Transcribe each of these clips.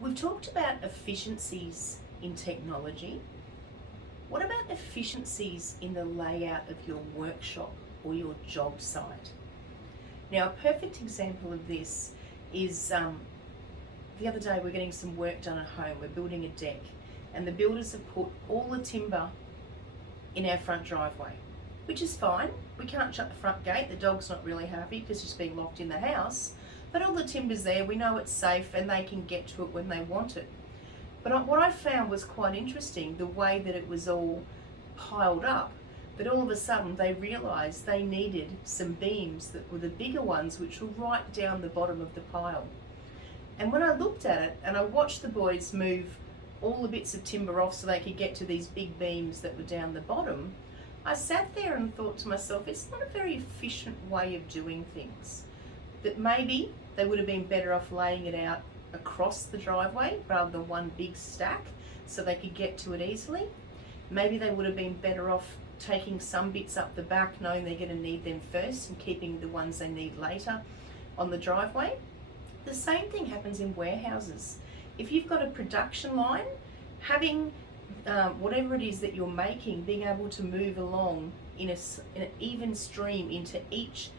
We've talked about efficiencies in technology. What about efficiencies in the layout of your workshop or your job site? Now, a perfect example of this is the other day we're getting some work done at home. We're building a deck, and the builders have put all the timber in our front driveway, which is fine. We can't shut the front gate. The dog's not really happy because she's being locked in the house. But all the timber's there, we know it's safe and they can get to it when they want it. But what I found was quite interesting, the way that it was all piled up, that all of a sudden they realised they needed some beams that were the bigger ones, which were right down the bottom of the pile. And when I looked at it and I watched the boys move all the bits of timber off so they could get to these big beams that were down the bottom, I sat there and thought to myself, it's not a very efficient way of doing things. That maybe they would have been better off laying it out across the driveway rather than one big stack so they could get to it easily. Maybe they would have been better off taking some bits up the back, knowing they're going to need them first, and keeping the ones they need later on the driveway. The same thing happens in warehouses. If you've got a production line, having whatever it is that you're making, being able to move along in an even stream into each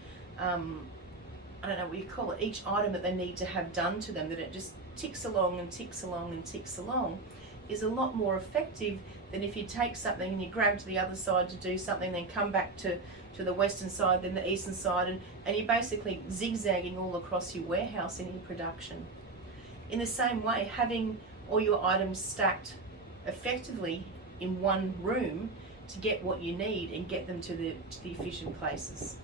I don't know what you call it, each item that they need to have done to them, that it just ticks along and ticks along and ticks along, is a lot more effective than if you take something and you grab to the other side to do something, then come back to the western side, then the eastern side, and you're basically zigzagging all across your warehouse in production. In the same way, having all your items stacked effectively in one room to get what you need and get them to the efficient places.